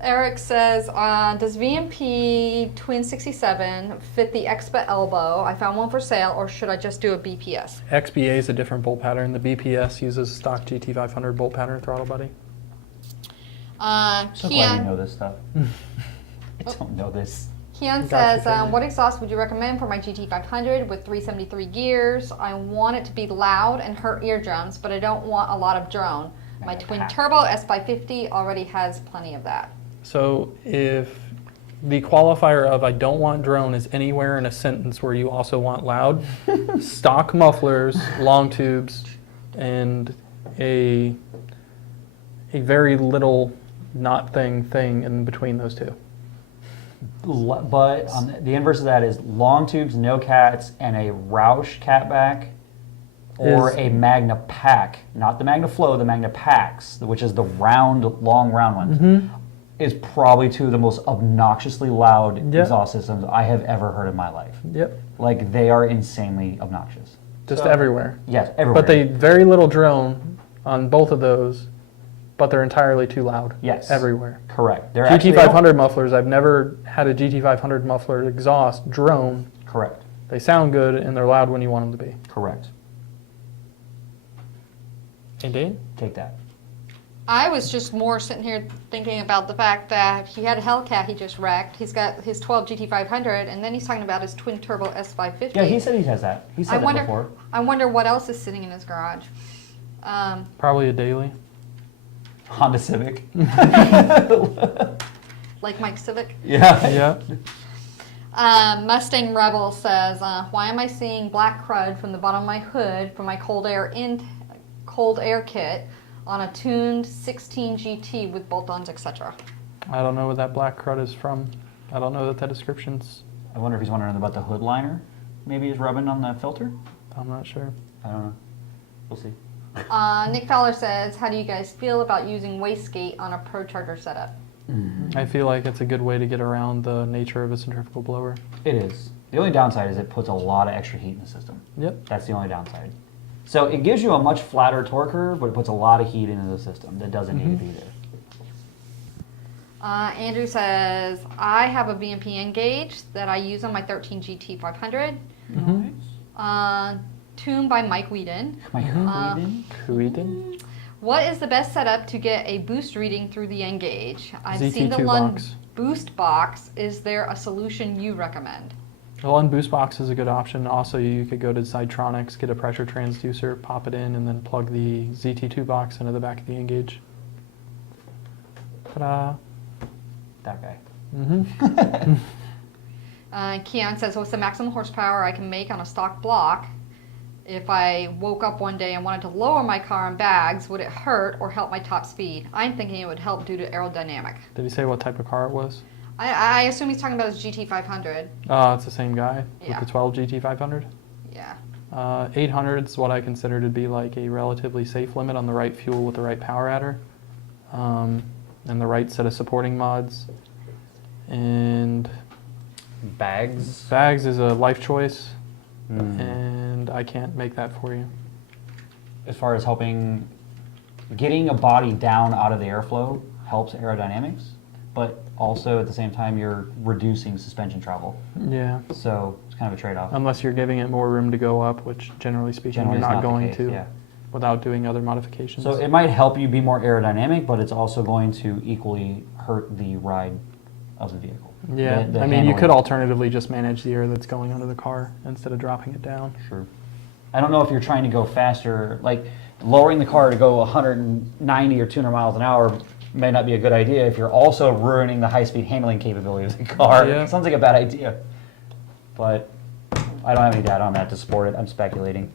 Eric says, does VMP Twin 67 fit the Expa elbow? I found one for sale, or should I just do a BPS? XBA is a different bolt pattern. The BPS uses stock GT500 bolt pattern throttle body. So glad you know this stuff. I don't know this. Kian Gotcha, says, Jamie. what exhaust would you recommend for my GT500 with 373 gears? I want it to be loud and hurt eardrums, but I don't want a lot of drone. My twin turbo S550 already has plenty of that. So if the qualifier of I don't want drone is anywhere in a sentence where you also want loud, stock mufflers, long tubes, and a very little not thing in between those two. But the inverse of that is long tubes, no cats, and a Roush catback, or Is- a Magna Pack, not the Magna Flow, the Magna Packs, which is the long round ones, is probably two of the most obnoxiously loud Yep. exhaust systems I have ever heard in my life. Yep. Like, they are insanely obnoxious. Just So- everywhere. Yes, everywhere. But they very little drone on both of those, but they're entirely too loud. Yes. Everywhere. Correct. They're actually- GT500 mufflers, I've never had a GT500 muffler exhaust drone. Correct. They sound good and they're loud when you want them to be. Correct. Indeed. Take that. I was just more sitting here thinking about the fact that he had a Hellcat he just wrecked. He's got his 12 GT500, and then he's talking about his twin turbo S550. Yeah, he said he has that. He said that before. I wonder what else is sitting in his garage. Probably a daily. Honda Civic. Like Mike Civic. Yeah. Yeah. Mustang Rebel says, why am I seeing black crud from the bottom of my hood from my cold air kit on a tuned 16 GT with bolt-ons, etc.? I don't know where that black crud is from. I don't know that description's. I wonder if he's wondering about the hood liner. Maybe he's rubbing on the filter. I'm not sure. I don't know. We'll see. Nick Fowler says, how do you guys feel about using wastegate on a Procharger setup? I feel like it's a good way to get around the nature of a centrifugal blower. It is. The only downside is it puts a lot of extra heat in the system. Yep. That's the only downside. So it gives you a much flatter torque curve, but it puts a lot of heat into the system that doesn't need to be there. Andrew says, I have a BMP N-Gauge that I use on my 13 GT 500. Tuned by Mike Whedon. Mike Whedon? Who eating? What is the best setup to get a boost reading through the N gauge? I've ZT2 seen the Lund box. boost box. Is there a solution you recommend? The Lund boost box is a good option. Also, you could go to Sidetronics, get a pressure transducer, pop it in, and then plug the ZT2 box into the back of the N-Gauge. Ta-da! That guy. Mm-hmm. Keon says, what's the maximum horsepower I can make on a stock block? If I woke up one day and wanted to lower my car in bags, would it hurt or help my top speed? I'm thinking it would help due to aerodynamic. Did he say what type of car it was? I assume he's talking about his GT500. It's the same guy Yeah. with the 12 GT500. Yeah. 800 is what I consider to be like a relatively safe limit on the right fuel with the right power adder, and the right set of supporting mods. And Bags. bags is a life choice, Mm. and I can't make that for you. As far as helping, getting a body down out of the airflow helps aerodynamics, but also at the same time you're reducing suspension travel. Yeah, So it's kind of a trade-off. unless you're giving it more room to go up, which generally speaking Generally you're it's not the going case, to, yeah. without doing other modifications. So it might help you be more aerodynamic, but it's also going to equally hurt the ride of the vehicle. yeah, The I mean, you handling. could alternatively just manage the air that's going under the car instead of dropping it down. Sure. I don't know if you're trying to go faster, like lowering the car to go 190 or 200 miles an hour may not be a good idea if you're also ruining the high-speed handling capability of the car. Yeah. It sounds like a bad idea. But I don't have any data on that to support it. I'm speculating.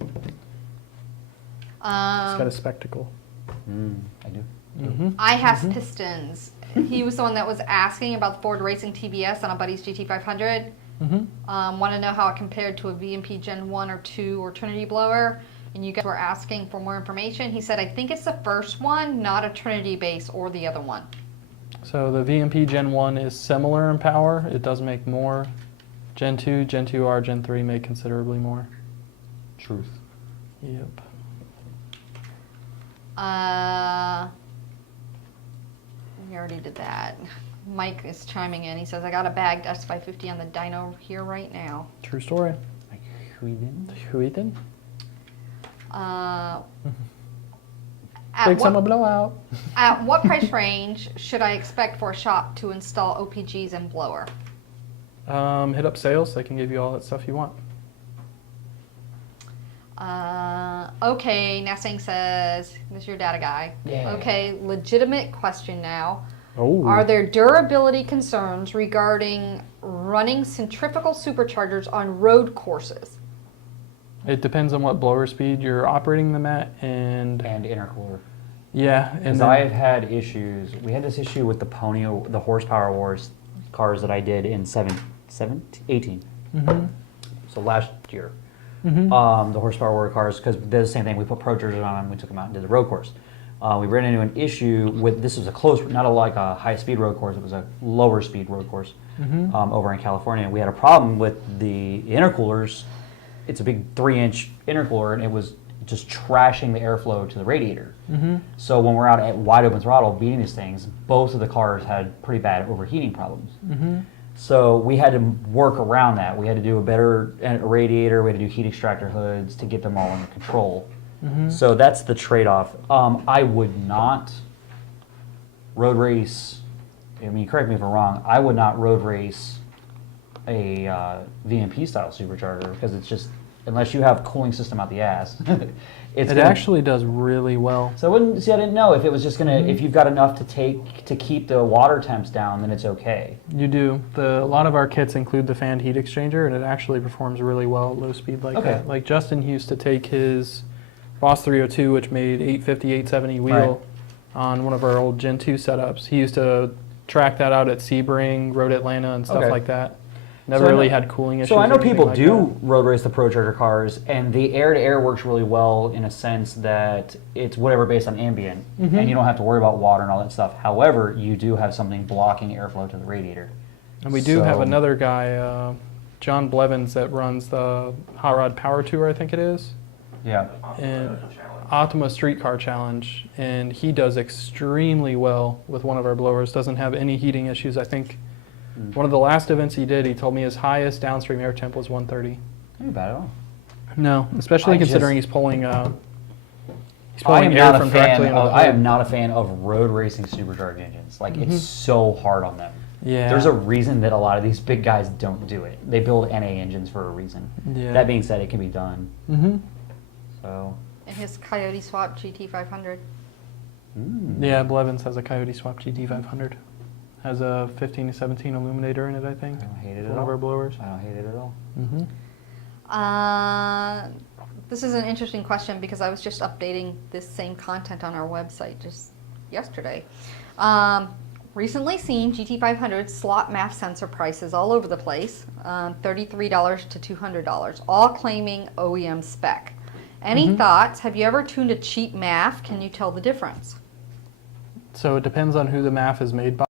It's got a spectacle. I do. Mm-hmm. I has pistons. He was the one that was asking about the Ford Racing TBS on a buddy's GT500. Mm-hmm. Want to know how it compared to a VMP Gen 1 or 2 or Trinity blower. And you guys were asking for more information. He said, I think it's the first one, not a Trinity base or the other one. So the VMP Gen 1 is similar in power. It does make more. Gen 2, Gen 2R, Gen 3 make considerably more. Truth. Yep. We already did that. Mike is chiming in. He says, I got a bagged S550 on the dyno here right now. True story. Like, who didn't? Who eaten? At Big what, summer blowout. at what price range should I expect for a shop to install OPGs and blower? Hit up sales. They can give you all that stuff you want. Okay, Nassing says, this is your data guy. Yeah. Okay, legitimate question now. Oh. Are there durability concerns regarding running centrifugal superchargers on road courses? It depends on what blower speed you're operating them at, and And intercooler. yeah, and Because then, I've had issues. We had this issue with the the horsepower wars cars that I did in 18. Mhm. So last year. Mhm. The horsepower war cars, because they're the same thing. We put Pro Chargers on them, we took them out and did the road course. We ran into an issue with, this was a close, not like a high speed road course, it was a lower speed road course over in California. We had a problem with the intercoolers. It's a big 3-inch intercooler and it was just trashing the airflow to the radiator. So when we're out at wide open throttle beating these things, both of the cars had pretty bad overheating problems. So we had to work around that. We had to do a better radiator, we had to do heat extractor hoods to get them all under control. So that's the trade-off. I would not road race, I mean, correct me if I'm wrong, I would not road race a VMP style supercharger because it's just, unless you have cooling system out the ass, it's it gonna, actually does really well. so I wouldn't, see, I didn't know if it was just gonna, if you've got enough to keep the water temps down, then it's okay. You do. A lot of our kits include the fanned heat exchanger, and it actually performs really well at low speed like Okay. that. Like Justin used to take his Boss 302, which made 850, 870 wheel on one of our old Gen 2 setups. He used to track that out at Sebring, Road Atlanta, and stuff Okay. like that. Never So I really know- had cooling issues. So I know or anything people like do road race the Pro Charger cars, and the air-to-air works really well in a sense that it's whatever based on ambient, and you don't have to worry about water and all that stuff. However, you do have something blocking airflow to the radiator. And we do have So- another guy, John Blevins, that runs the Hot Rod Power Tour, I think it is. Yeah. And Optima Streetcar Challenge, and he does extremely well with one of our blowers. Doesn't have any heating issues. I think one of the last events he did, he told me his highest downstream air temp was 130. Not bad at all. No, especially I considering just- he's pulling He's I pulling am air not from a fan directly into of, the I hood. am not a fan of road racing supercharged engines. Like it's so hard on them. Yeah. There's a reason that a lot of these big guys don't do it. They build NA engines for a reason. Yeah. That being said, it can be done. Mm-hmm. So. And his Coyote Swap GT500. Yeah, Blevins has a Coyote Swap GT500. Has a 15 to 17 illuminator in it, I think. I don't hate it It's at one all. of our blowers. I don't hate it at all. Mm-hmm. This is an interesting question because I was just updating this same content on our website just yesterday. Recently seen GT500 slot MAF sensor prices all over the place, $33 to $200, all claiming OEM spec. Any thoughts? Have you ever tuned a cheap MAF? Can you tell the difference? So it depends on who the MAF is made by.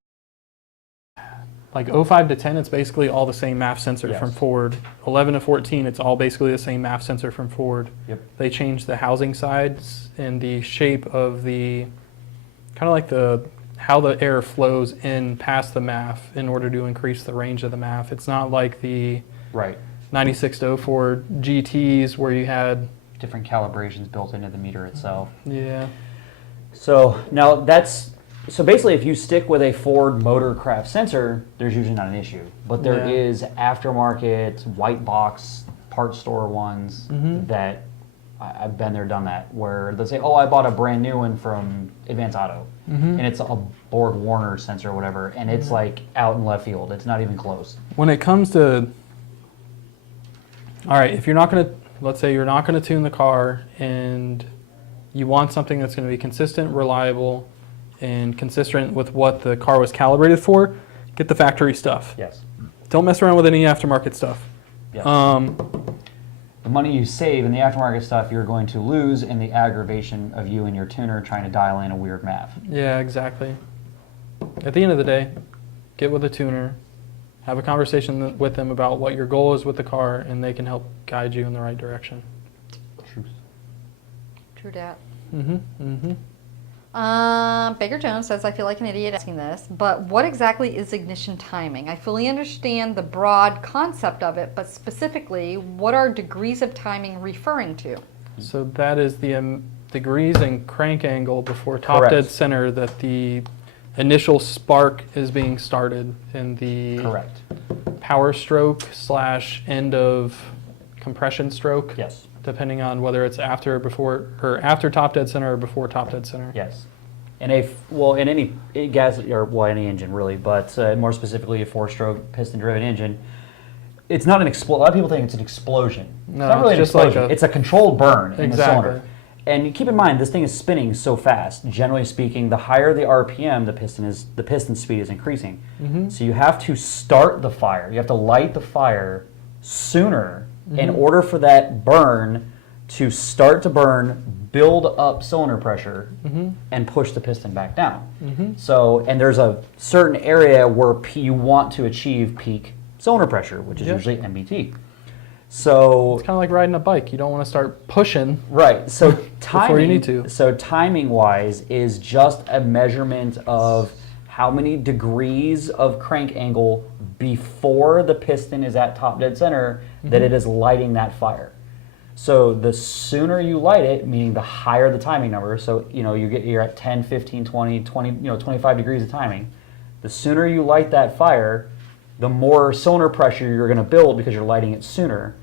Like 05 to 10, it's basically all the same MAF sensor Yes. from Ford. 11 to 14, it's all basically the same MAF sensor from Ford. Yep. They changed the housing sides and the shape of the, kind of like how the air flows in past the MAF in order to increase the range of the MAF. It's not like the Right. 96 to 04 GTs where you had, Different calibrations built into the meter itself. yeah. So now so basically if you stick with a Ford Motorcraft sensor, there's usually not an issue. But there Yeah. is aftermarket, white box, parts store ones that I've been there, done that, where they'll say, oh, I bought a brand new one from Advance Auto. And it's a Borg Warner sensor or whatever, and it's like out in left field. It's not even close. When it comes to, all right, if you're not going to, let's say you're not going to tune the car and you want something that's going to be consistent, reliable, and consistent with what the car was calibrated for, get the factory stuff. Yes. Don't mess around with any aftermarket stuff. Yes. The The money you save in the aftermarket stuff, you're going to lose in the aggravation of you and your tuner trying to dial in a weird MAF. Yeah, exactly. At the end of the day, get with a tuner, have a conversation with them about what your goal is with the car, and they can help guide you in the right direction. Truth. True dat. Mm-hmm. Baker Jones says, I feel like an idiot asking this, but what exactly is ignition timing? I fully understand the broad concept of it, but specifically, what are degrees of timing referring to? So that is the degrees and crank angle before top Correct. dead center that the initial spark is being started in the Correct. power stroke / end of compression stroke. Yes. Depending on whether it's after, before, or after top dead center or before top dead center. Yes. In any gas or any engine really, but more specifically a 4-stroke piston-driven engine, it's not an explosion. A lot of people think it's an explosion. No, it's not really it's an just like explosion. It's a controlled burn in the Exactly. cylinder. And keep in mind, this thing is spinning so fast. Generally speaking, the higher the RPM, the piston speed is increasing. So you have to start the fire. You have to light the fire sooner in order for that burn to start to burn, build up cylinder pressure, and push the piston back down. So, and there's a certain area where you want to achieve peak cylinder pressure, which is Yep. usually MBT. So It's kind of like riding a bike. You don't want to start pushing. right. So timing, Before you need to. So timing wise is just a measurement of how many degrees of crank angle before the piston is at top dead center that it is lighting that fire. So the sooner you light it, meaning the higher the timing number, so you're at 10, 15, 20, 25 degrees of timing. The sooner you light that fire, the more cylinder pressure you're going to build because you're lighting it sooner,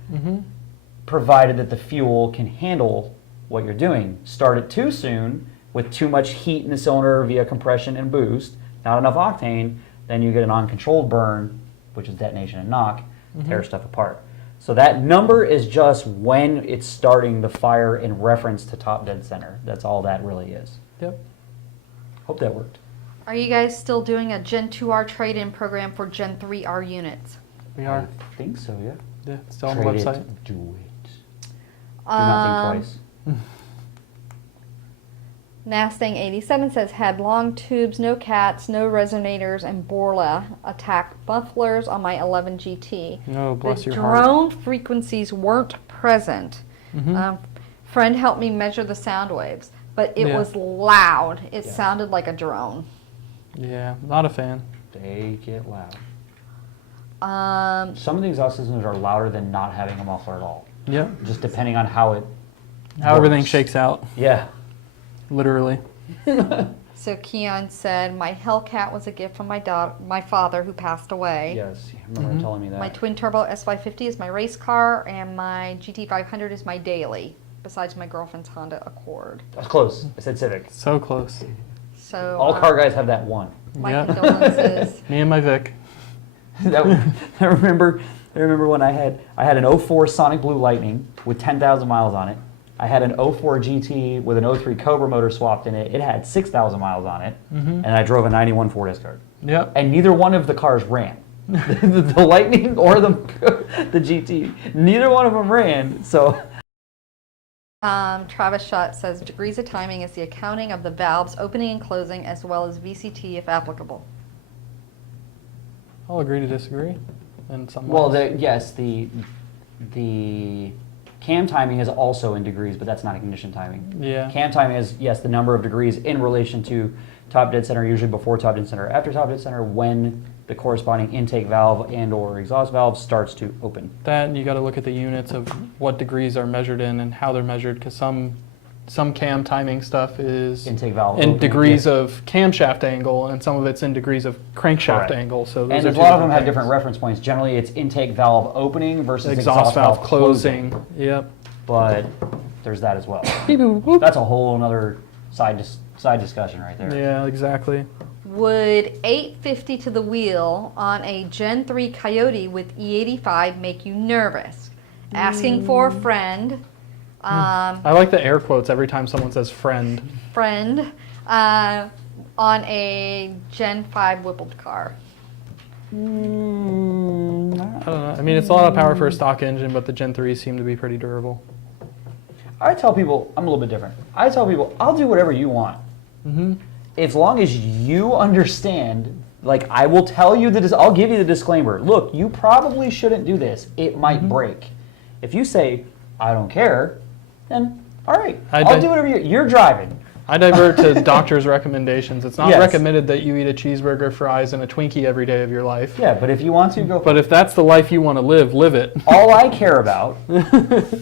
provided that the fuel can handle what you're doing. Start it too soon with too much heat in the cylinder via compression and boost, not enough octane, then you get an uncontrolled burn, which is detonation and knock, tear stuff apart. So that number is just when it's starting the fire in reference to top dead center. That's all that really is. Yep. Hope that worked. Are you guys still doing a Gen 2R trade-in program for Gen 3R units? We are. I think so, yeah. Yeah, it's still on the Trade website. it, do it. Do not think twice. Nastang87 says, had long tubes, no cats, no resonators, and Borla attack mufflers on my 11 GT. No, bless The your heart. drone frequencies weren't present. Friend helped me measure the sound waves, but it Yeah. was loud. It Yeah. sounded like a drone. Yeah, not a fan. They get loud. Um, Some of the exhaust systems are louder than not having a muffler at all. Yep. Just depending on how it How everything works. shakes out. Yeah. Literally. So Keon said, my Hellcat was a gift from my father who passed away. Yes, you remember telling me that. My twin turbo S550 is my race car, and my GT500 is my daily, besides my girlfriend's Honda Accord. That's close. I said Civic. So close. So All car guys have that one. my Yeah. condolences. Me and my Vic. I remember when I had an '04 Sonic Blue Lightning with 10,000 miles on it. I had an '04 GT with an '03 Cobra motor swapped in it. It had 6,000 miles on it, and I drove a '91 Ford Escort. Yep. And neither one of the cars ran. The Lightning or the GT. Neither one of them ran. So. Travis Schott says, degrees of timing is the accounting of the valves opening and closing as well as VCT if applicable. I'll agree to disagree. In some Well, ways. yes, the cam timing is also in degrees, but that's not ignition timing. Yeah. Cam timing is, yes, the number of degrees in relation to top dead center, usually before top dead center, after top dead center, when the corresponding intake valve and or exhaust valve starts to open. That, and you got to look at the units of what degrees are measured in and how they're measured, because some cam timing stuff is Intake valve in opening, degrees yeah. of camshaft angle, and some of it's in degrees of crankshaft Correct. angle. So And those a are lot of them have things. different reference points. Generally, it's intake valve opening versus exhaust valve closing. Yep. But there's that as well. Beep, boop, boop. That's a whole other side discussion right there. Yeah, exactly. Would 850 to the wheel on a Gen 3 Coyote with E85 make you nervous? Asking for a friend. I like the air quotes every time someone says friend. On a Gen 5 Whippled car. I don't know. I mean, it's a lot of power for a stock engine, but the Gen 3s seem to be pretty durable. I tell people, I'm a little bit different. I tell people, I'll do whatever you want. Mm-hmm. As long as you understand, like I will tell you I'll give you the disclaimer. Look, you probably shouldn't do this. It might break. If you say, I don't care, then all right, I'll do whatever you're driving. I divert to doctor's recommendations. It's not Yes. recommended that you eat a cheeseburger, fries, and a Twinkie every day of your life. Yeah, but if you want to, go. But if that's the life you want to live it. All I care about,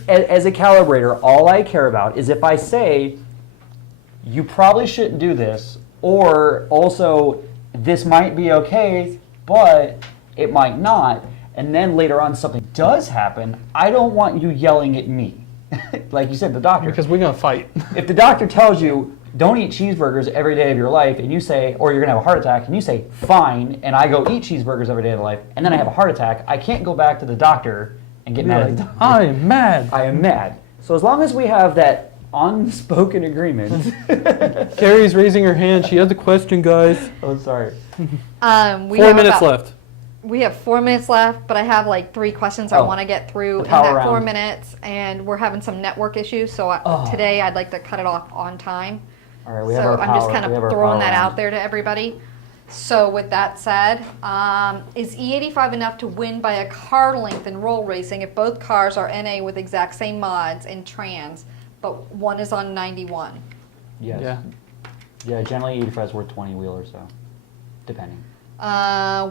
as a calibrator, all I care about is if I say, you probably shouldn't do this, or also, this might be okay, but it might not, and then later on something does happen, I don't want you yelling at me. Like you said, the doctor. Because we're going to fight. If the doctor tells you, don't eat cheeseburgers every day of your life, and you say, or you're going to have a heart attack, and you say, fine, and I go eat cheeseburgers every day of life, and then I have a heart attack, I can't go back to the doctor and get mad at the doctor. I am mad. I am mad. So as long as we have that unspoken agreement. Carrie's raising her hand. She has a question, guys. Oh, sorry. We 4 have minutes about- left. We have 4 minutes left, but I have like 3 questions I Oh, want to get through the in power that 4 round. minutes, and we're having some network issues, so Oh. today I'd like to cut it off on time. All right, we So have our I'm just power- kind we have of our throwing power that round. out there to everybody. So with that said, is E85 enough to win by a car length in roll racing if both cars are NA with exact same mods and trans, but one is on 91? Yes. Yeah. Yeah, generally 85 is worth 20 wheel or so, depending.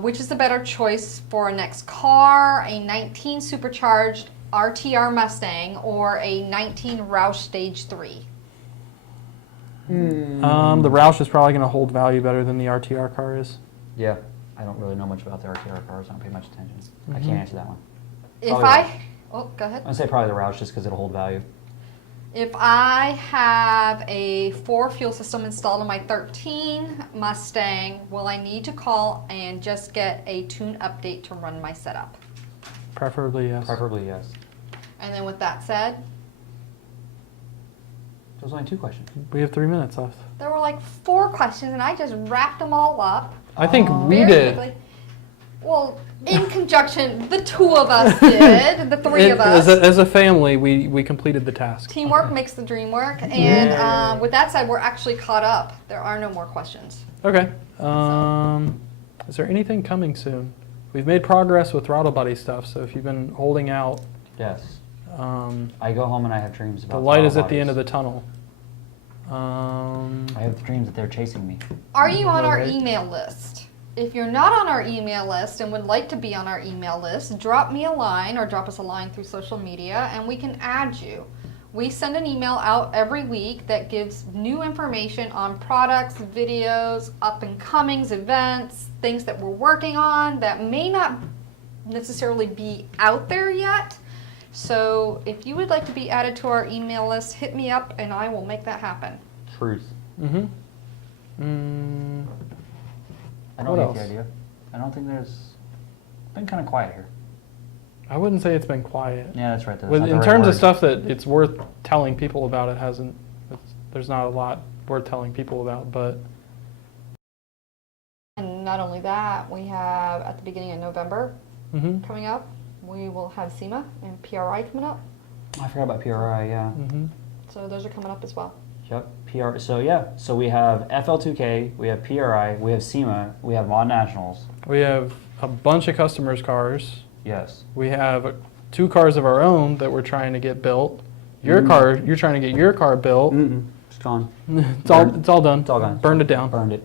Which is the better choice for a next car, a 19 supercharged RTR Mustang or a 19 Roush Stage 3? The Roush is probably going to hold value better than the RTR car is. Yeah, I don't really know much about the RTR cars. I don't pay much attention. I can't answer that one. If Probably I, oh, go ahead. I'd say probably the Roush just because it'll hold value. If I have a 4 fuel system installed on my 13 Mustang, will I need to call and just get a tune update to run my setup? Preferably, yes. Preferably, yes. And then with that said, There's only 2 questions. We have 3 minutes left. there were like 4 questions and I just wrapped them all up. I think we very did. quickly. Well, in conjunction, the 2 of us did, the 3 of us. As a family, we completed the task. Teamwork makes the dream work. And with that said, we're actually caught up. There are no more questions. Okay. Is there anything coming soon? We've made progress with Throttle Buddy stuff, so if you've been holding out, Yes. um, I go home and I have dreams about the light is throttle at the end of bodies. the tunnel. I have dreams that they're chasing me. Are you on our Okay. email list? If you're not on our email list and would like to be on our email list, drop me a line or drop us a line through social media and we can add you. We send an email out every week that gives new information on products, videos, up and comings, events, things that we're working on that may not necessarily be out there yet. So if you would like to be added to our email list, hit me up and I will make that happen. Truth. Mm-hmm. I don't What get else? the idea. I don't think there's been kind of quiet here. I wouldn't say it's been quiet. Yeah, that's right. That's With, not the in right terms of word. stuff that it's worth telling people about, it hasn't. There's not a lot worth telling people about, but And not only that, we have at the beginning of November mm-hmm. coming up, we will have SEMA and PRI coming up. I forgot about PRI. Yeah. Mm-hmm. So those are coming up as well. Yep. PR. So yeah. So we have FL2K. We have PRI. We have SEMA. We have Mod Nationals. We have a bunch of customers' cars. Yes. We have 2 cars of our own that we're trying to get built. Your Mm. car, you're trying to get your car built. Mm-mm. It's gone. It's all done. It's all gone. Burned it down. Burned it.